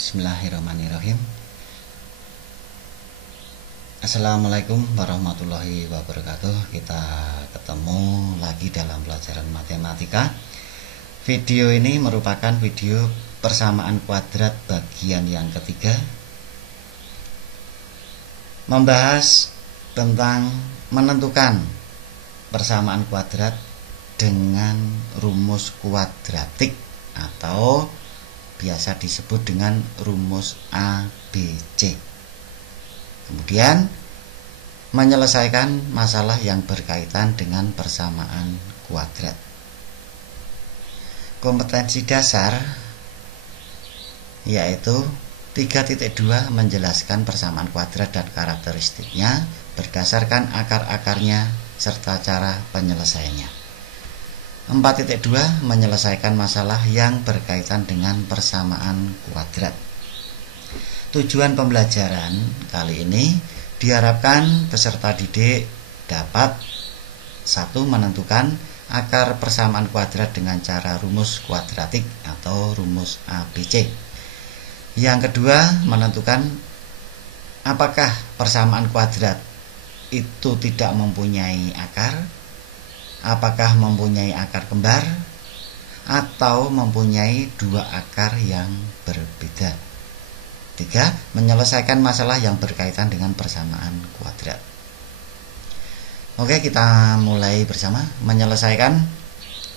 Bismillahirrahmanirrahim. Assalamualaikum warahmatullahi wabarakatuh. Kita ketemu lagi dalam pelajaran matematika. Video ini merupakan video persamaan kuadrat bagian yang ketiga, membahas tentang menentukan persamaan kuadrat dengan rumus kuadratik atau biasa disebut dengan rumus ABC. Kemudian menyelesaikan masalah yang berkaitan dengan persamaan kuadrat. Kompetensi dasar yaitu 3.2 menjelaskan persamaan kuadrat dan karakteristiknya berdasarkan akar-akarnya serta cara penyelesaiannya. 4.2 menyelesaikan masalah yang berkaitan dengan persamaan kuadrat. Tujuan pembelajaran kali ini diharapkan peserta didik dapat 1. Menentukan akar persamaan kuadrat dengan cara rumus kuadratik atau rumus ABC. Yang kedua, menentukan apakah persamaan kuadrat itu tidak mempunyai akar, apakah mempunyai akar kembar atau mempunyai dua akar yang berbeda. 3. Menyelesaikan masalah yang berkaitan dengan persamaan kuadrat. Oke, kita mulai bersama menyelesaikan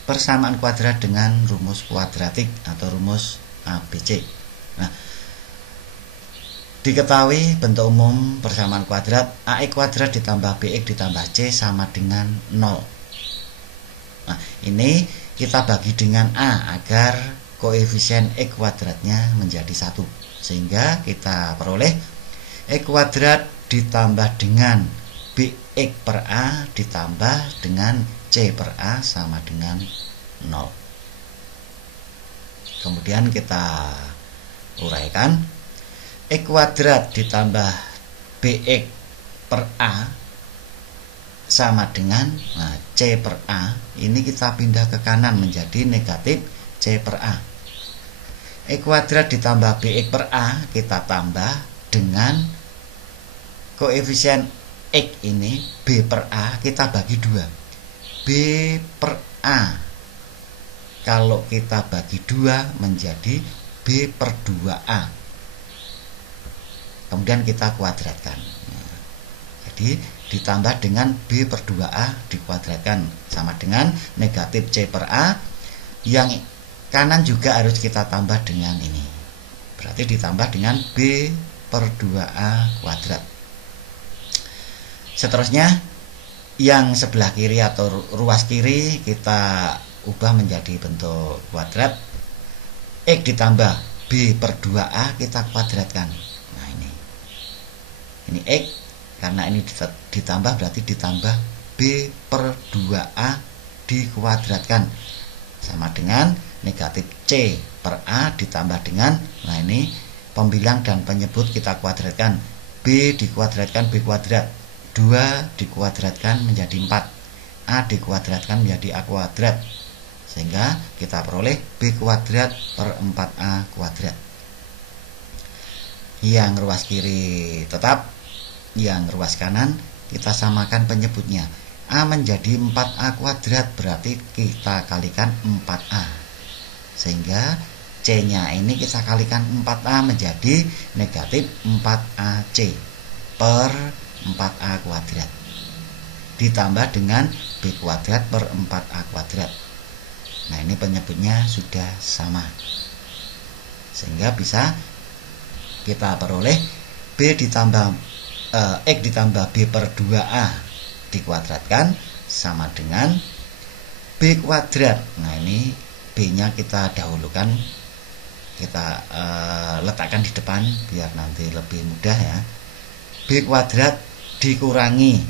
persamaan kuadrat dengan rumus kuadratik atau rumus ABC. Nah, diketahui bentuk umum persamaan kuadrat AX kuadrat ditambah BX ditambah C sama dengan 0. Nah, ini kita bagi dengan A agar koefisien X kuadratnya menjadi 1. Sehingga kita peroleh X kuadrat ditambah dengan BX per A ditambah dengan C per A sama dengan 0. Kemudian kita uraikan X kuadrat ditambah BX per A sama dengan C per A. Ini kita pindah ke kanan menjadi negatif C per A. X kuadrat ditambah BX per A kita tambah dengan koefisien X ini B per A kita bagi 2. B per A kalau kita bagi 2 menjadi B per 2A. Kemudian kita kuadratkan. Jadi ditambah dengan B per 2A dikuadratkan sama dengan negatif C per A. Yang kanan juga harus kita tambah dengan ini. Berarti ditambah dengan B per 2A kuadrat. Seterusnya yang sebelah kiri atau ruas kiri kita ubah menjadi bentuk kuadrat. X ditambah B per 2A kita kuadratkan. Nah ini X, karena ini ditambah berarti ditambah B per 2A dikuadratkan sama dengan negatif C per A ditambah dengan, nah ini pembilang dan penyebut kita kuadratkan. B dikuadratkan B kuadrat, 2 dikuadratkan menjadi 4, A dikuadratkan menjadi A kuadrat, sehingga kita peroleh B kuadrat per 4A kuadrat. Yang ruas kiri tetap, yang ruas kanan kita samakan penyebutnya. A menjadi 4A kuadrat berarti kita kalikan 4A, sehingga C nya ini kita kalikan 4A menjadi negatif 4AC per 4A kuadrat ditambah dengan B kuadrat per 4A kuadrat. Nah ini penyebutnya sudah sama, sehingga bisa kita peroleh B ditambah X ditambah B per 2A dikuadratkan sama dengan B kuadrat. Nah ini B nya kita dahulukan, kita letakkan di depan biar nanti lebih mudah ya. B kuadrat dikurangi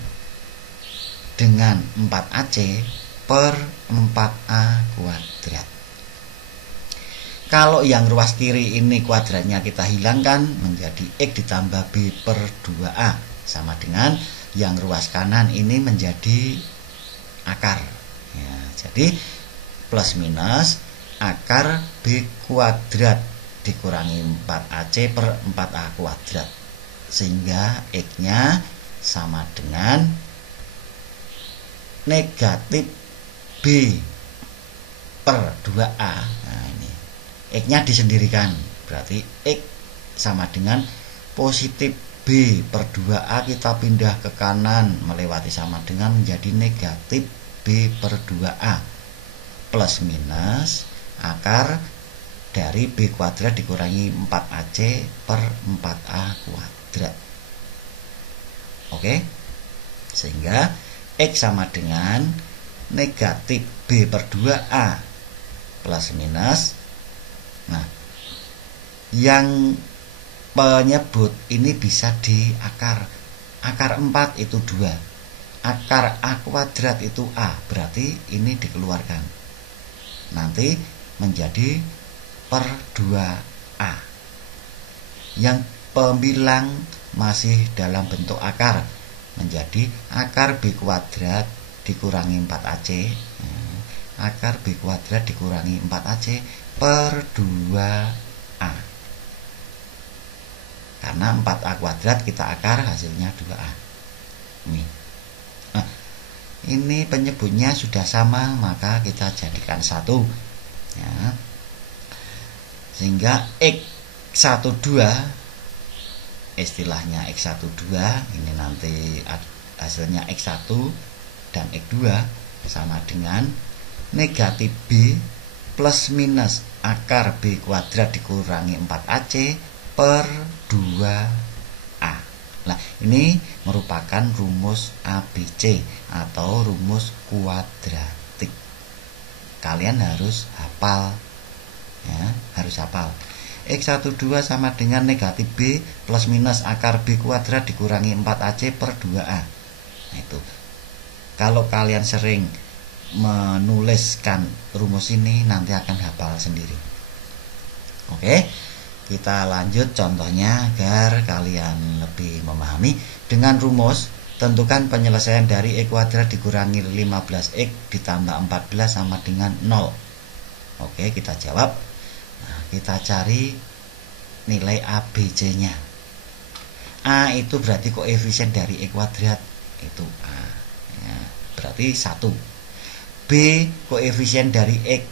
dengan 4AC per 4A kuadrat. Kalau yang ruas kiri ini kuadratnya kita hilangkan menjadi X ditambah B per 2A sama dengan yang ruas kanan ini menjadi akar ya, jadi plus minus akar B kuadrat dikurangi 4AC per 4A kuadrat, sehingga X-nya sama dengan negatif B per 2A. Nah ini X-nya disendirikan, berarti X sama dengan positif B per 2A, kita pindah ke kanan melewati sama dengan menjadi negatif B per 2A plus minus akar dari B kuadrat dikurangi 4AC per 4A kuadrat. Oke, sehingga X sama dengan negatif B per 2A plus minus. Nah, yang penyebut ini bisa di akar 4 itu 2, akar A kuadrat itu A, berarti ini dikeluarkan, nanti menjadi per 2A. Yang pembilang masih dalam bentuk akar, menjadi akar B kuadrat dikurangi 4AC, akar B kuadrat dikurangi 4AC per 2A. Karena 4A kuadrat kita akar, hasilnya 2A. Ini penyebutnya sudah sama, maka kita jadikan 1 ya. Sehingga X12, istilahnya X12 ini nanti hasilnya X1 dan X2 sama dengan negatif B plus minus akar B kuadrat dikurangi 4AC per 2A. Nah, ini merupakan rumus ABC atau rumus kuadratik. Kalian harus hafal ya, harus hafal. X12 sama dengan negatif B plus minus akar B kuadrat dikurangi 4AC per 2A. Nah, itu. Kalau kalian sering menuliskan rumus ini, nanti akan hafal sendiri. Oke, kita lanjut contohnya agar kalian lebih memahami. Dengan rumus, tentukan penyelesaian dari X kuadrat dikurangi 15X ditambah 14 sama dengan 0. Oke, kita jawab. Nah, kita cari nilai ABC-nya. A itu berarti koefisien dari X kuadrat, itu A ya, berarti 1. B koefisien dari X,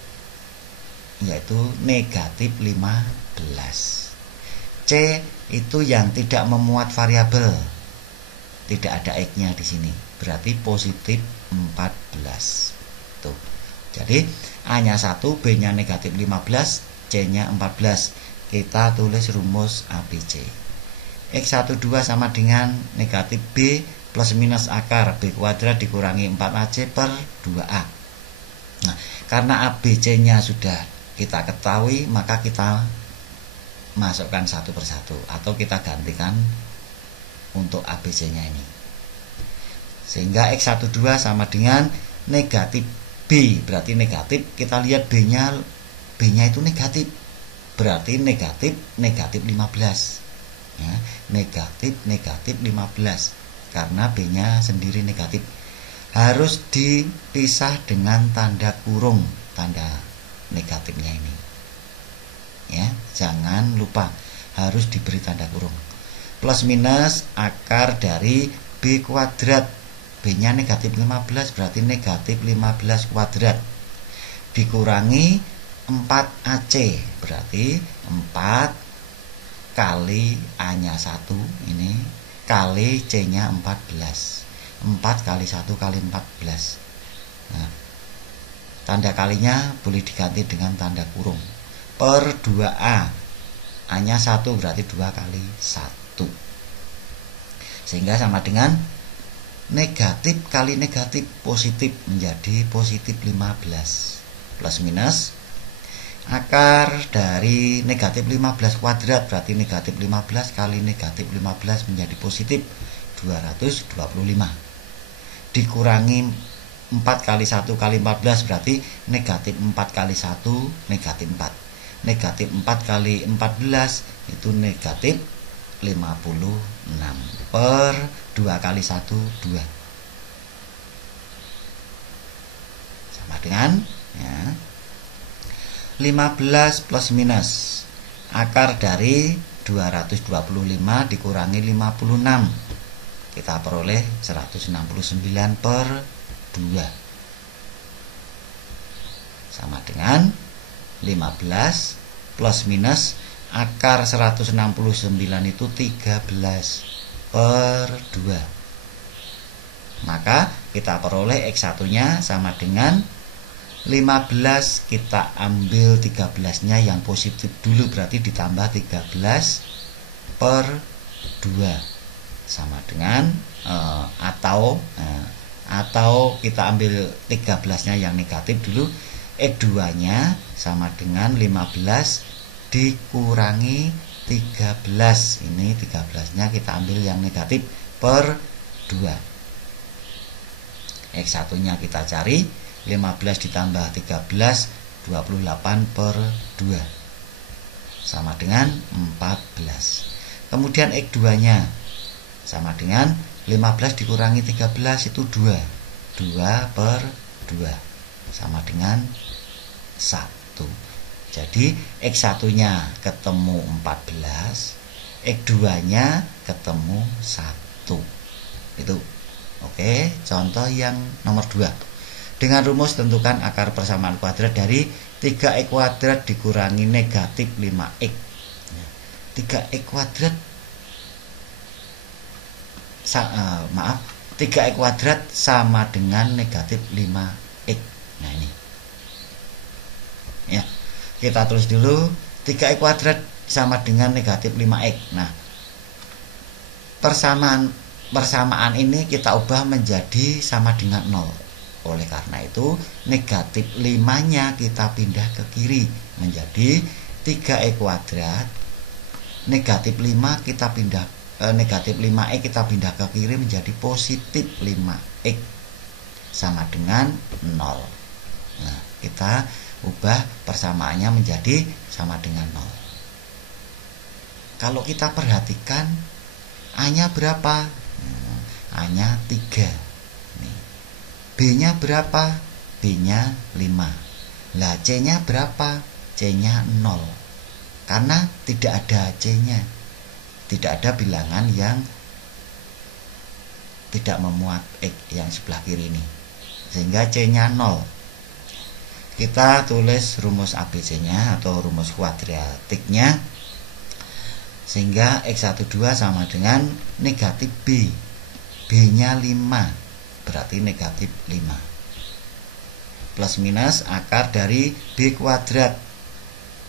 yaitu negatif 15. C itu yang tidak memuat variabel, tidak ada X-nya di sini, berarti positif 14. Tuh. Jadi A-nya 1, B-nya negatif 15, C-nya 14. Kita tulis rumus ABC. X12 sama dengan negatif B plus minus akar B kuadrat dikurangi 4AC per 2A. Nah, karena ABC-nya sudah kita ketahui, maka kita masukkan satu persatu atau kita gantikan untuk ABC-nya ini. Sehingga X12 sama dengan negatif B, berarti negatif. Kita lihat B-nya itu negatif, berarti negatif 15 ya, negatif 15, karena B-nya sendiri negatif. Harus dipisah dengan tanda kurung, tanda negatifnya ini ya, jangan lupa harus diberi tanda kurung. Plus minus akar dari B kuadrat, B-nya negatif 15, berarti negatif 15 kuadrat dikurangi 4AC, berarti 4 kali A-nya 1 ini kali C-nya 14. 4 kali 1 kali 14. Nah, tanda kalinya boleh diganti dengan tanda kurung. Per 2A, A-nya 1 berarti 2 kali 1. Sehingga sama dengan negatif kali negatif positif, menjadi positif 15. Plus minus akar dari negatif 15 kuadrat, berarti negatif 15 kali negatif 15 menjadi positif 225. Dikurangi 4 kali 1 kali 14, berarti negatif 4 kali 1 negatif 4. Negatif 4 kali 14 itu negatif 56 per 2 kali 1 2. Sama dengan ya, 15 plus minus Akar dari 225 dikurangi 56, kita peroleh 169/2, sama dengan 15 plus minus akar 169 itu 13/2. Maka kita peroleh X1 nya sama dengan 15, kita ambil 13 nya yang positif dulu, berarti ditambah 13/2 sama dengan atau kita ambil 13 nya yang negatif dulu, X2 nya sama dengan 15 dikurangi 13, ini 13 nya kita ambil yang negatif per 2. X1 nya kita cari, 15 ditambah 13 28/2 sama dengan 14. Kemudian X2 nya sama dengan 15 dikurangi 13 itu 2/2 sama dengan 1. Jadi X1 nya ketemu 14, X2 nya ketemu 1. Itu. Oke, contoh yang nomor 2. Dengan rumus tentukan akar persamaan kuadrat dari 3x kuadrat dikurangi negatif 5x. 3x kuadrat 3x kuadrat sama dengan negatif 5x. Nah ini ya, kita tulis dulu 3x kuadrat sama dengan negatif 5x. Nah, persamaan ini kita ubah menjadi sama dengan 0. Oleh karena itu negatif 5 nya kita pindah ke kiri menjadi 3x kuadrat, negatif 5 kita pindah negatif 5x kita pindah ke kiri menjadi positif 5x sama dengan 0. Nah, kita ubah persamaannya menjadi sama dengan 0. Kalau kita perhatikan A-nya berapa? A-nya 3. B-nya berapa? B-nya 5. Lah C-nya berapa? C-nya 0. Karena tidak ada C-nya. Tidak ada bilangan yang tidak memuat X yang sebelah kiri ini. Sehingga C-nya 0. Kita tulis rumus ABC-nya atau rumus kuadratiknya. Sehingga X12 sama dengan negatif B. B-nya 5. Berarti negatif 5. Plus minus akar dari B kuadrat.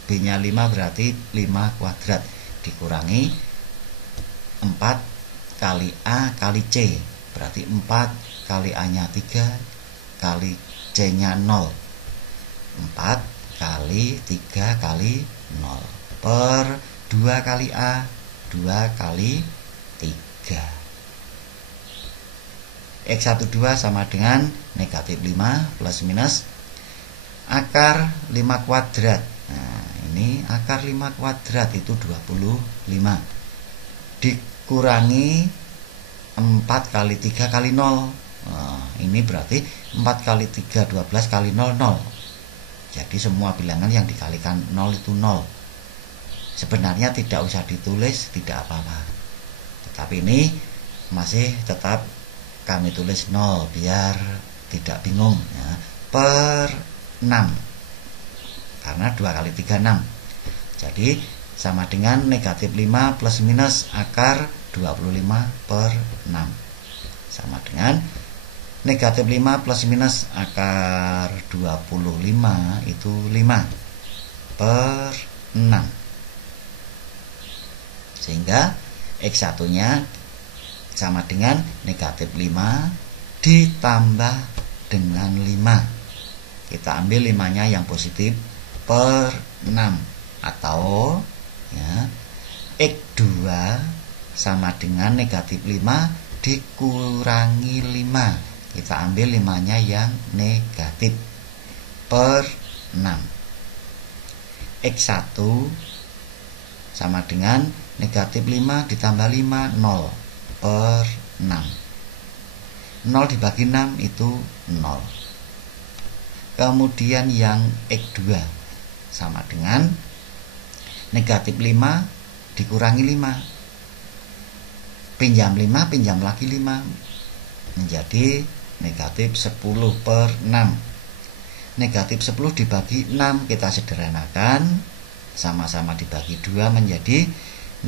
B-nya 5 berarti 5 kuadrat. Dikurangi 4 kali A kali C. Berarti 4 kali A-nya 3 kali C-nya 0. 4 kali 3 kali 0 per 2 kali A, 2 kali 3. X12 sama dengan negatif 5 plus minus akar 5 kuadrat. Nah, ini akar 5 kuadrat itu 25 dikurangi 4 kali 3 kali 0. Nah, ini berarti 4 kali 3 12 kali 0 0. Jadi semua bilangan yang dikalikan 0 itu 0. Sebenarnya tidak usah ditulis, tidak apa-apa. Tetapi ini masih tetap kami tulis 0 biar tidak bingung ya. Per 6. Karena 2 kali 3 6. Jadi sama dengan negatif 5 plus minus akar 25/6. Sama dengan negatif 5 plus minus akar 25 itu 5/6. Sehingga X1 nya sama dengan negatif 5 ditambah dengan 5. Kita ambil 5 nya yang positif per 6. Atau ya, X2 sama dengan negatif 5 dikurangi 5. Kita ambil 5 nya yang negatif per 6. X1 sama dengan negatif 5 ditambah 5 0 per 6. 0 dibagi 6 itu 0. Kemudian yang X2 sama dengan Negatif 5 dikurangi 5. Pinjam 5, pinjam lagi 5. Menjadi negatif 10/6. Negatif 10 dibagi 6 kita sederhanakan. Sama-sama dibagi 2 menjadi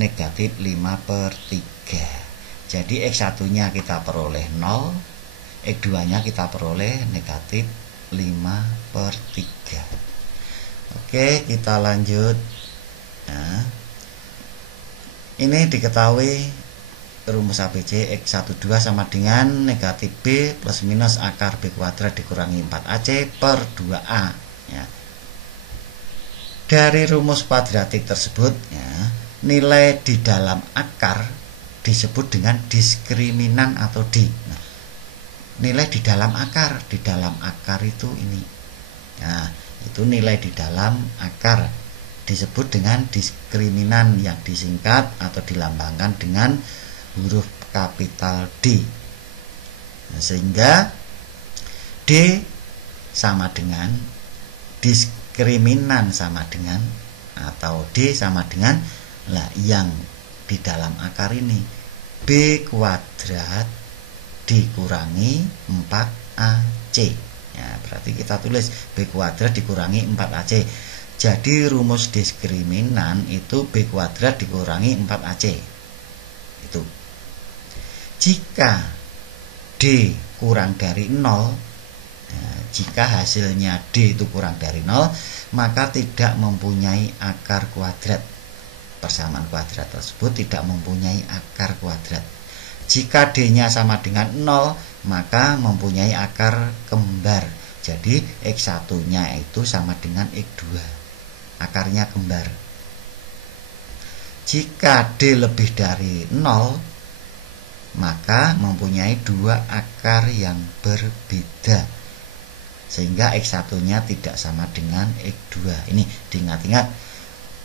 negatif 5/3. Jadi X1 nya kita peroleh 0, X2 nya kita peroleh negatif 5/3. Oke, kita lanjut. Nah, ini diketahui rumus ABC X12 sama dengan negatif B plus minus akar B kuadrat dikurangi 4AC per 2A ya. Dari rumus kuadratik tersebut ya, nilai di dalam akar disebut dengan diskriminan atau D. Nah, nilai di dalam akar itu ini. Nah, itu nilai di dalam akar disebut dengan diskriminan yang disingkat atau dilambangkan dengan huruf kapital D. Nah, sehingga D sama dengan diskriminan sama dengan atau D sama dengan lah yang di dalam akar ini B kuadrat dikurangi 4AC ya, berarti kita tulis B kuadrat dikurangi 4AC. Jadi rumus diskriminan itu B kuadrat dikurangi 4AC itu. Jika D kurang dari 0 ya, jika hasilnya D itu kurang dari 0 maka tidak mempunyai akar kuadrat. Persamaan kuadrat tersebut tidak mempunyai akar kuadrat. Jika D-nya sama dengan 0 maka mempunyai akar kembar. Jadi X1-nya itu sama dengan X2. Akarnya kembar. Jika D lebih dari 0 maka mempunyai dua akar yang berbeda. Sehingga X1-nya tidak sama dengan X2. Ini diingat-ingat,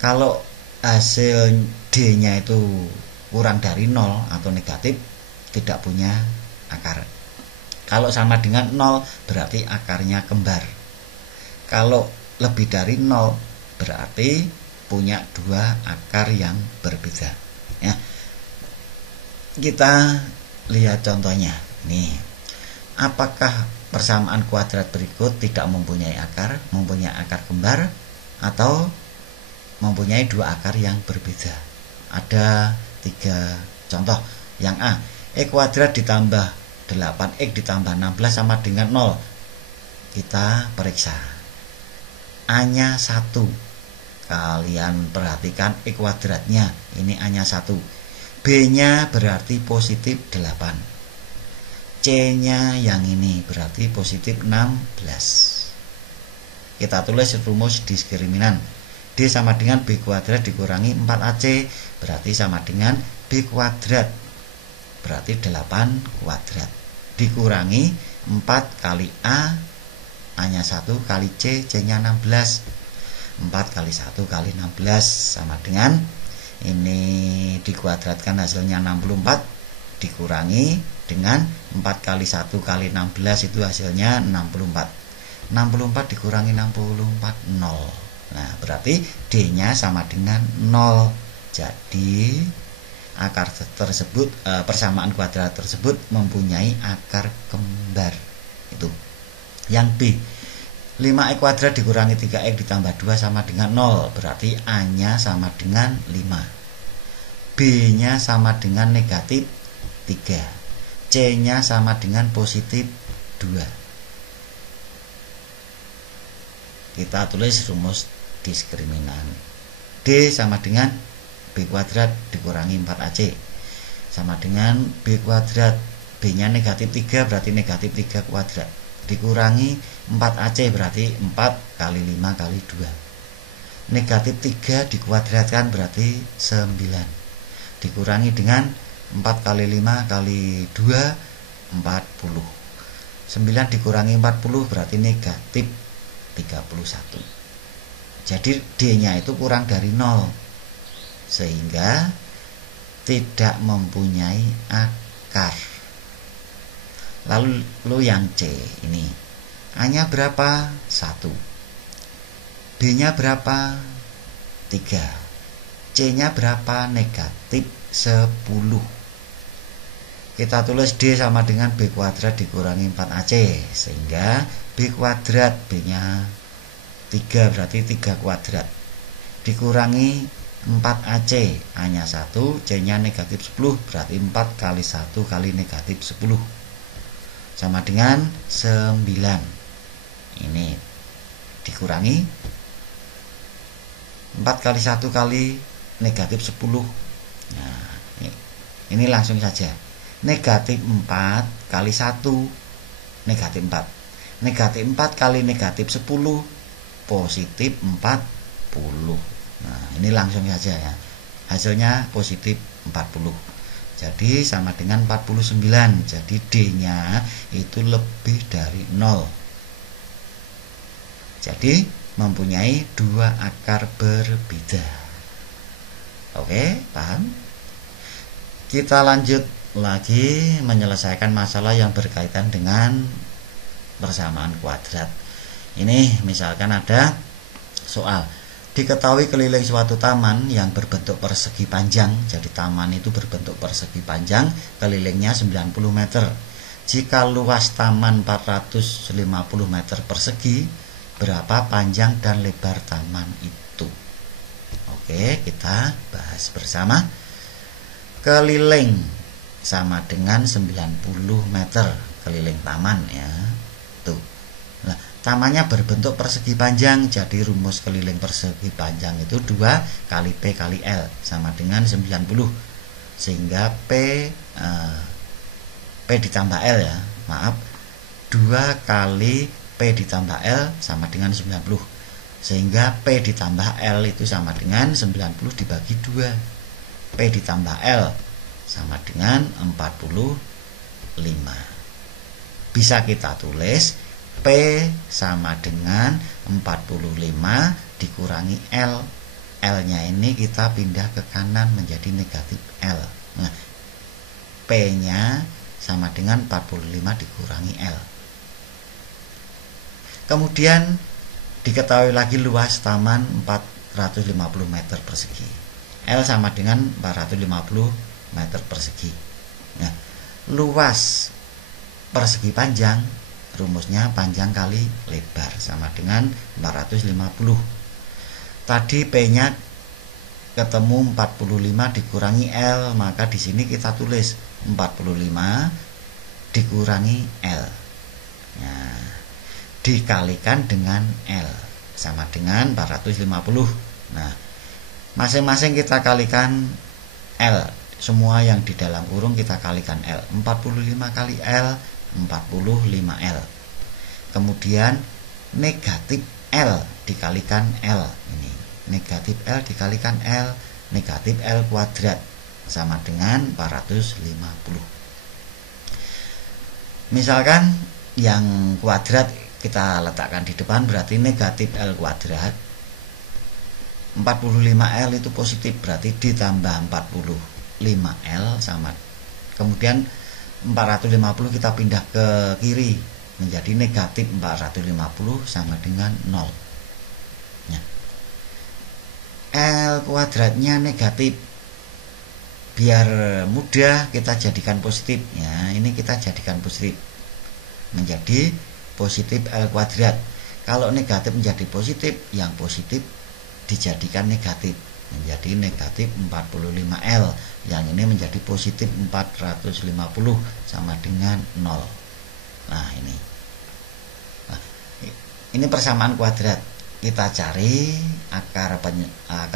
kalau hasil D-nya itu kurang dari 0 atau negatif tidak punya akar. Kalau sama dengan 0 berarti akarnya kembar. Kalau lebih dari 0 berarti punya dua akar yang berbeda ya. Kita lihat contohnya nih. Apakah persamaan kuadrat berikut tidak mempunyai akar, mempunyai akar kembar, atau mempunyai dua akar yang berbeda? Ada 3 contoh. Yang A, X kuadrat ditambah 8X ditambah 16 sama dengan 0. Kita periksa. A-nya 1. Kalian perhatikan X kuadratnya. Ini A-nya 1. B-nya berarti positif 8. C-nya yang ini berarti positif 16. Kita tulis rumus diskriminan. D sama dengan B kuadrat dikurangi 4AC berarti sama dengan B kuadrat berarti 8 kuadrat dikurangi 4 kali A nya 1 kali C, C-nya 16. 4 kali 1 kali 16 sama dengan ini dikuadratkan hasilnya 64 dikurangi dengan 4 kali 1 kali 16 itu hasilnya 64. 64 dikurangi 64 0. Nah, berarti D-nya sama dengan 0. Jadi akar tersebut persamaan kuadrat tersebut mempunyai akar kembar. Itu. Yang B, 5X kuadrat dikurangi 3X ditambah 2 sama dengan 0. Berarti A-nya sama dengan 5. B-nya sama dengan negatif 3. C-nya sama dengan positif 2. Kita tulis rumus diskriminan. D sama dengan B kuadrat dikurangi 4AC sama dengan B kuadrat. B-nya negatif 3 berarti negatif 3 kuadrat dikurangi 4AC berarti 4 kali 5 kali 2. Negatif 3 dikuadratkan berarti 9 dikurangi dengan 4 kali 5 kali 2 40. 9 dikurangi 40 berarti negatif 31. Jadi D-nya itu kurang dari 0 sehingga tidak mempunyai akar. Lalu yang C ini, A-nya berapa? 1. B-nya berapa? 3. C-nya berapa? Negatif 10. Kita tulis D sama dengan B kuadrat dikurangi 4AC, sehingga B kuadrat, B-nya 3 berarti 3 kuadrat, dikurangi 4AC, A-nya 1, C-nya negatif 10, berarti 4 kali 1 kali negatif 10 sama dengan 9. Ini dikurangi 4 kali 1 kali negatif 10. Nah, ini langsung saja. Negatif 4 kali 1 negatif 4. Negatif 4 kali negatif 10 positif 40. Nah, ini langsung saja ya. Hasilnya positif 40. Jadi sama dengan 49. Jadi D-nya itu lebih dari 0. Jadi mempunyai 2 akar berbeda. Oke, paham? Kita lanjut lagi menyelesaikan masalah yang berkaitan dengan persamaan kuadrat. Ini misalkan ada soal, diketahui keliling suatu taman yang berbentuk persegi panjang. Jadi taman itu berbentuk persegi panjang, kelilingnya 90 meter. Jika luas taman 450 meter persegi, berapa panjang dan lebar taman itu? Oke, kita bahas bersama. Keliling sama dengan 90 meter keliling taman ya. Tuh. Nah, tamannya berbentuk persegi panjang, jadi rumus keliling persegi panjang itu 2 kali P kali L sama dengan 90. Sehingga P ditambah L ya, maaf, 2 kali P ditambah L sama dengan 90. Sehingga P ditambah L itu sama dengan 90 dibagi 2. P ditambah L sama dengan 45. Bisa kita tulis P sama dengan 45 dikurangi L. L-nya ini kita pindah ke kanan menjadi negatif L. Nah, P-nya sama dengan 45 dikurangi L. Kemudian diketahui lagi luas taman 450 meter persegi. L sama dengan 450 meter persegi. Nah, luas persegi panjang, rumusnya panjang kali lebar sama dengan 450. Tadi P-nya ketemu 45 dikurangi L, maka di sini kita tulis 45 dikurangi L. Nah, dikalikan dengan L sama dengan 450. Nah, masing-masing kita kalikan L. Semua yang di dalam kurung kita kalikan L. 45 kali L, 45L. Kemudian negatif L dikalikan L. Ini negatif L dikalikan L, negatif L kuadrat sama dengan 450. Misalkan yang kuadrat kita letakkan di depan, berarti negatif L kuadrat. 45L itu positif, berarti ditambah 45L sama. Kemudian 450 kita pindah ke kiri menjadi negatif 450 sama dengan 0. Nah, L kuadratnya negatif. Biar mudah kita jadikan positif ya. Ini kita jadikan positif menjadi positif L kuadrat. Kalau negatif menjadi positif, yang positif dijadikan negatif menjadi negatif 45L. Yang ini menjadi positif 450 sama dengan 0. Nah, ini persamaan kuadrat. Kita cari akar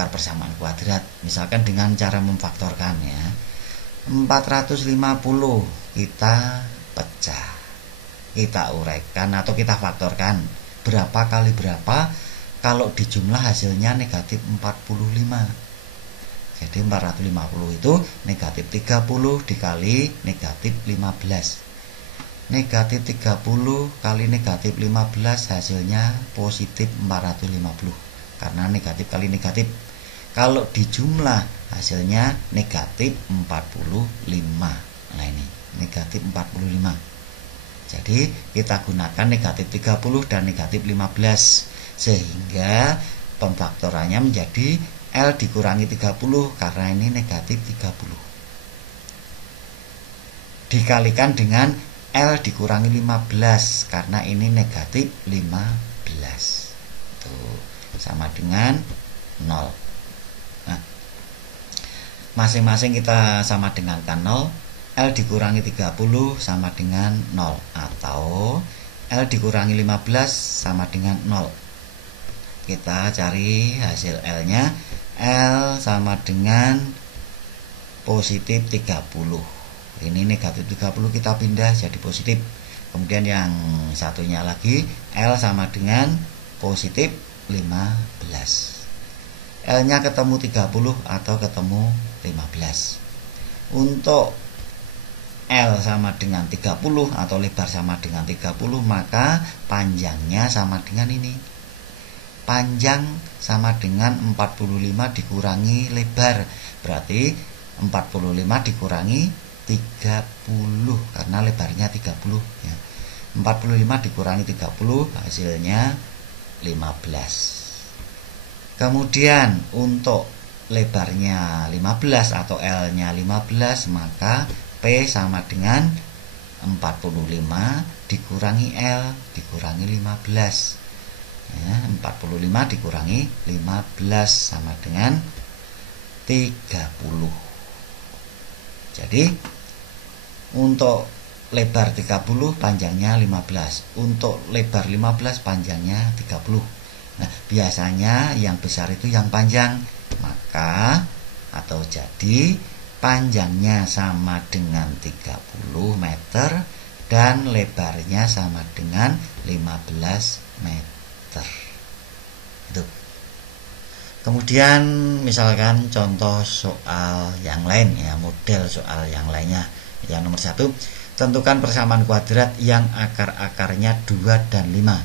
persamaan kuadrat, misalkan dengan cara memfaktorkan ya. 450 kita pecah, kita uraikan atau kita faktorkan. Berapa kali berapa? Kalau dijumlah hasilnya negatif 45. Jadi 450 itu negatif 30 dikali negatif 15. Negatif 30 kali negatif 15 hasilnya positif 450. Karena negatif kali negatif. Kalau dijumlah hasilnya negatif 45. Nah, ini negatif 45. Jadi kita gunakan negatif 30 dan negatif 15, sehingga pemfaktorannya menjadi L dikurangi 30 karena ini negatif 30. Dikalikan dengan L dikurangi 15 karena ini negatif 15. Tuh, sama dengan 0. Nah, masing-masing kita sama dengankan 0. L dikurangi 30 sama dengan 0, atau L dikurangi 15 sama dengan 0. Kita cari hasil L-nya. L sama dengan positif 30. Ini negatif 30 kita pindah jadi positif. Kemudian yang satunya lagi L sama dengan positif 15. L-nya ketemu 30 atau ketemu 15. Untuk L sama dengan 30 atau lebar sama dengan 30, maka panjangnya sama dengan ini. Panjang sama dengan 45 dikurangi lebar. Berarti 45 dikurangi 30 karena lebarnya 30 ya. 45 dikurangi 30 hasilnya 15. Kemudian untuk lebarnya 15 atau L-nya 15, maka P sama dengan 45 dikurangi L dikurangi 15 ya, 45 dikurangi 15 sama dengan 30. Jadi untuk lebar 30 panjangnya 15, untuk lebar 15 panjangnya 30. Nah, biasanya yang besar itu yang panjang, maka atau jadi panjangnya sama dengan 30 meter dan lebarnya sama dengan 15 meter. Itu. Kemudian misalkan contoh soal yang lain ya, model soal yang lainnya. Yang nomor 1, tentukan persamaan kuadrat yang akar-akarnya 2 dan 5.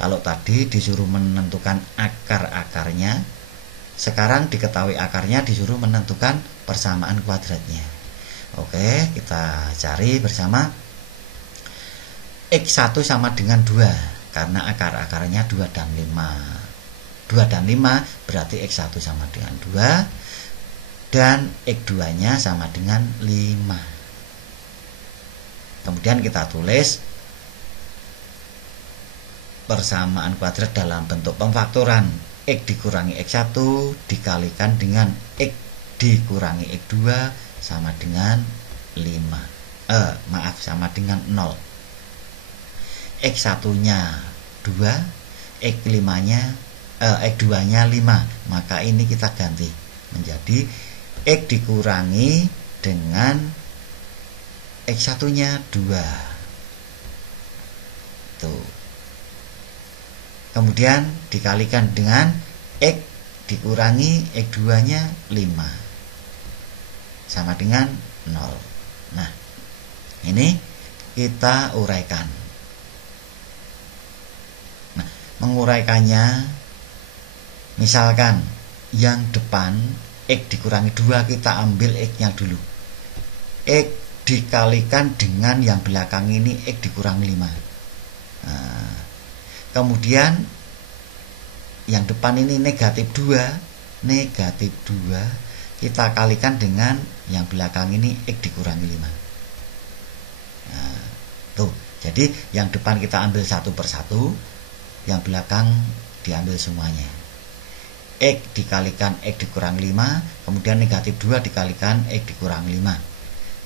Kalau tadi disuruh menentukan akar-akarnya, sekarang diketahui akarnya, disuruh menentukan persamaan kuadratnya. Oke, kita cari bersama. X1 sama dengan 2 karena akar-akarnya 2 dan 5. 2 dan 5 berarti X1 sama dengan 2 dan X2 nya sama dengan 5. Kemudian kita tulis persamaan kuadrat dalam bentuk pemfaktoran. X dikurangi X1 dikalikan dengan X dikurangi X2 sama dengan 5. Sama dengan 0. X1 nya 2, X2 nya 5. Maka ini kita ganti menjadi X dikurangi dengan X1 nya 2. Tuh. Kemudian dikalikan dengan X dikurangi X2 nya 5 sama dengan 0. Nah, ini kita uraikan. Nah, menguraikannya, misalkan yang depan X dikurangi 2, kita ambil X nya dulu. X dikalikan dengan yang belakang ini X dikurangi 5. Nah, kemudian yang depan ini negatif 2, kita kalikan dengan yang belakang ini X dikurangi 5. Nah, tuh, jadi yang depan kita ambil satu persatu, yang belakang diambil semuanya. X dikalikan X dikurangi 5, kemudian negatif 2 dikalikan X dikurangi 5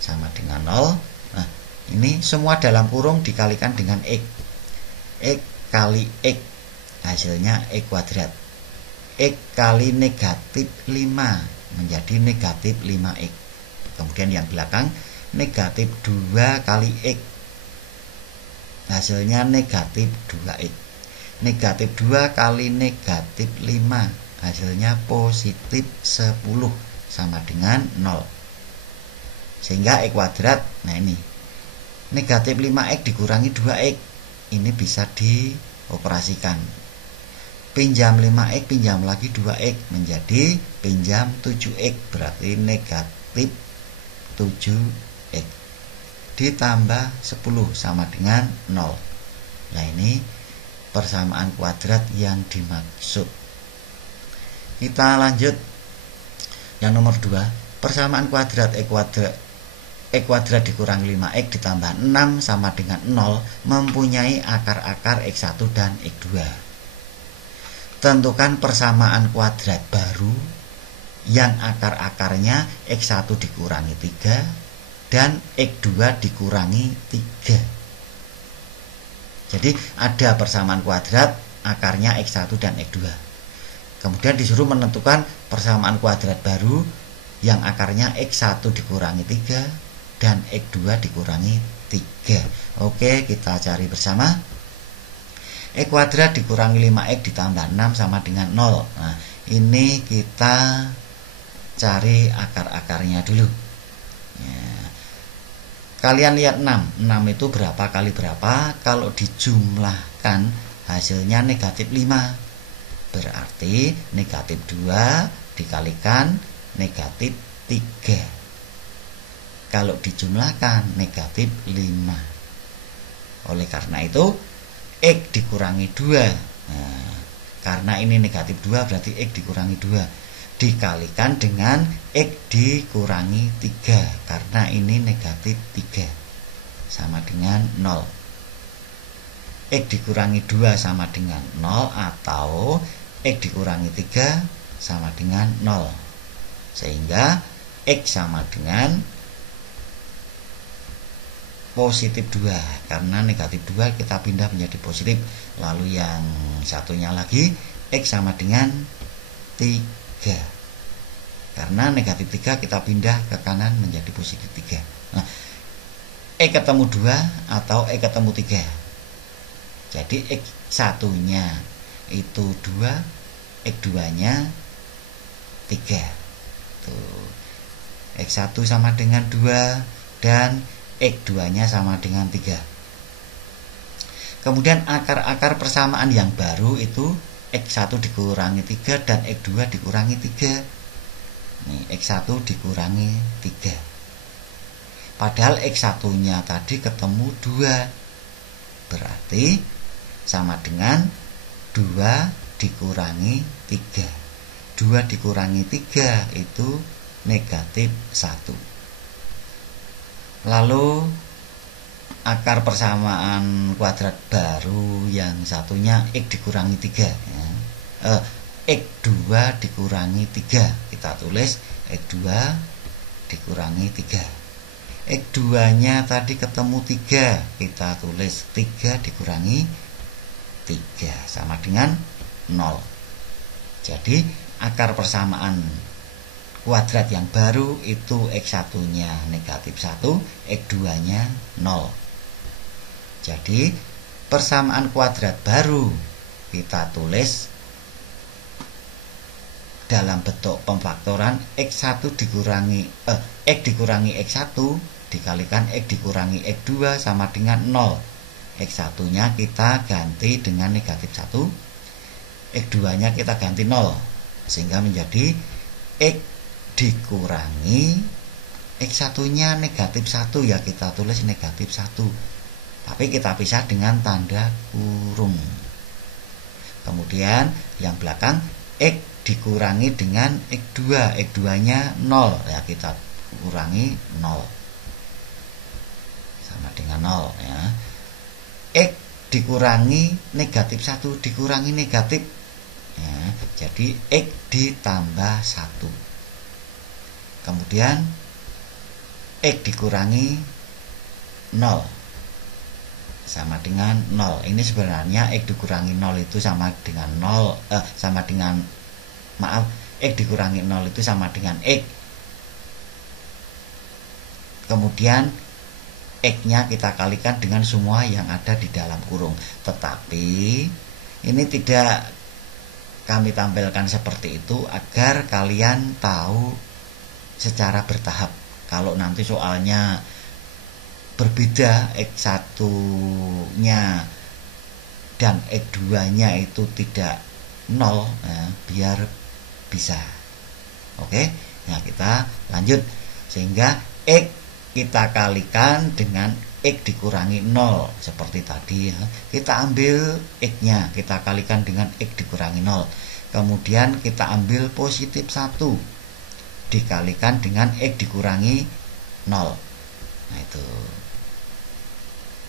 sama dengan 0. Nah, ini semua dalam kurung dikalikan dengan X. X kali X hasilnya X kuadrat. X kali negatif 5 menjadi negatif 5X. Kemudian yang belakang negatif 2 kali X hasilnya negatif 2X. Negatif 2 kali negatif 5 hasilnya positif 10 sama dengan 0. Sehingga X kuadrat, nah ini negatif 5X dikurangi 2X, ini bisa dioperasikan. Pinjam 5X, pinjam lagi 2X menjadi pinjam 7X, berarti negatif 7X ditambah 10 sama dengan 0. Nah, ini persamaan kuadrat yang dimaksud. Kita lanjut yang nomor 2. Persamaan kuadrat X kuadrat dikurangi 5X ditambah 6 sama dengan 0 mempunyai akar-akar X1 dan X2. Tentukan persamaan kuadrat baru yang akar-akarnya X1 dikurangi 3 dan X2 dikurangi 3. Jadi ada persamaan kuadrat akarnya X1 dan X2. Kemudian disuruh menentukan persamaan kuadrat baru yang akarnya X1 dikurangi 3 dan X2 dikurangi 3. Oke, kita cari bersama. X kuadrat dikurangi 5X ditambah 6 sama dengan 0. Nah, ini kita cari akar-akarnya dulu ya. Kalian lihat 6 itu berapa kali berapa? Kalau dijumlahkan hasilnya negatif 5. Berarti negatif 2 dikalikan negatif 3. Kalau dijumlahkan negatif 5. Oleh karena itu X dikurangi 2. Nah, karena ini negatif 2 berarti X dikurangi 2 dikalikan dengan X dikurangi 3. Karena ini negatif 3 sama dengan 0. X dikurangi 2 sama dengan 0 atau X dikurangi 3 sama dengan 0. Sehingga X sama dengan positif 2. Karena negatif 2 kita pindah menjadi positif. Lalu yang satunya lagi X sama dengan 3. Karena negatif 3 kita pindah ke kanan menjadi positif 3. Nah, X ketemu 2 atau X ketemu 3. Jadi X1 nya itu 2, X2 nya 3. Tuh. X1 sama dengan 2 dan X2 nya sama dengan 3. Kemudian akar-akar persamaan yang baru itu X1 dikurangi 3 dan X2 dikurangi 3. Nih, X1 dikurangi 3. Padahal X1 nya tadi ketemu 2. Berarti sama dengan 2 dikurangi 3. 2 dikurangi 3 itu negatif 1. Lalu akar persamaan kuadrat baru yang satunya X dikurangi 3 ya. X2 dikurangi 3. Kita tulis X2 dikurangi 3. X2 nya tadi ketemu 3. Kita tulis 3 dikurangi 3 sama dengan 0. Jadi akar persamaan kuadrat yang baru itu X1 nya negatif 1, X2 nya 0. Jadi persamaan kuadrat baru kita tulis dalam bentuk pemfaktoran X1 dikurangi X dikurangi X1 dikalikan X dikurangi X2 sama dengan 0. X1 nya kita ganti dengan negatif 1, X2 nya kita ganti 0, sehingga menjadi X dikurangi X1 nya negatif 1, ya kita tulis negatif 1. Tapi kita pisah dengan tanda kurung. Kemudian yang belakang X dikurangi dengan X2. X2 nya 0, ya kita kurangi 0 sama dengan 0 ya. X dikurangi negatif 1 dikurangi negatif ya, jadi X ditambah 1. Kemudian X dikurangi 0 sama dengan 0. Ini sebenarnya X dikurangi 0 itu sama dengan 0 sama dengan X dikurangi 0 itu sama dengan X. Kemudian X nya kita kalikan dengan semua yang ada di dalam kurung. Tetapi ini tidak kami tampilkan seperti itu agar kalian tahu secara bertahap. Kalau nanti soalnya berbeda X1 nya dan X2 nya itu tidak 0 ya, biar bisa. Oke, nah kita lanjut. Sehingga X kita kalikan dengan X dikurangi 0 seperti tadi ya. Kita ambil X nya, kita kalikan dengan X dikurangi 0. Kemudian kita ambil positif 1 dikalikan dengan X dikurangi 0. Nah itu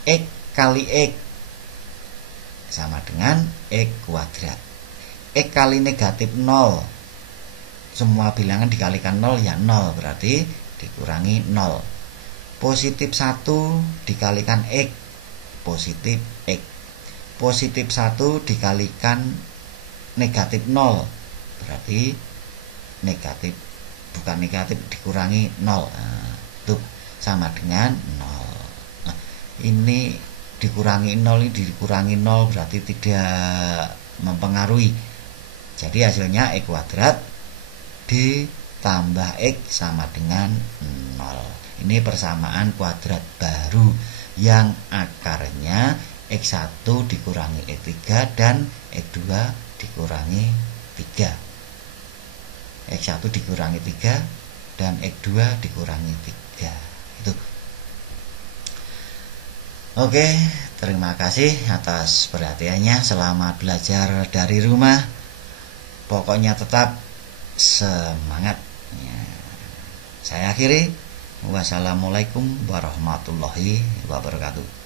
X kali X sama dengan X kuadrat. X kali negatif 0, semua bilangan dikalikan 0 ya 0, berarti dikurangi 0. Positif 1 dikalikan X, positif X. Positif 1 dikalikan negatif 0, berarti negatif, bukan negatif, dikurangi 0. Nah, itu sama dengan 0. Nah, ini dikurangi 0, ini dikurangi 0, berarti tidak mempengaruhi. Jadi hasilnya X kuadrat ditambah X sama dengan 0. Ini persamaan kuadrat baru yang akarnya X1 dikurangi X3 dan X2 dikurangi 3. X1 dikurangi 3 dan X2 dikurangi 3. Itu. Oke, terima kasih atas perhatiannya. Selamat belajar dari rumah. Pokoknya tetap semangat. Ya. Saya akhiri. Wassalamualaikum warahmatullahi wabarakatuh.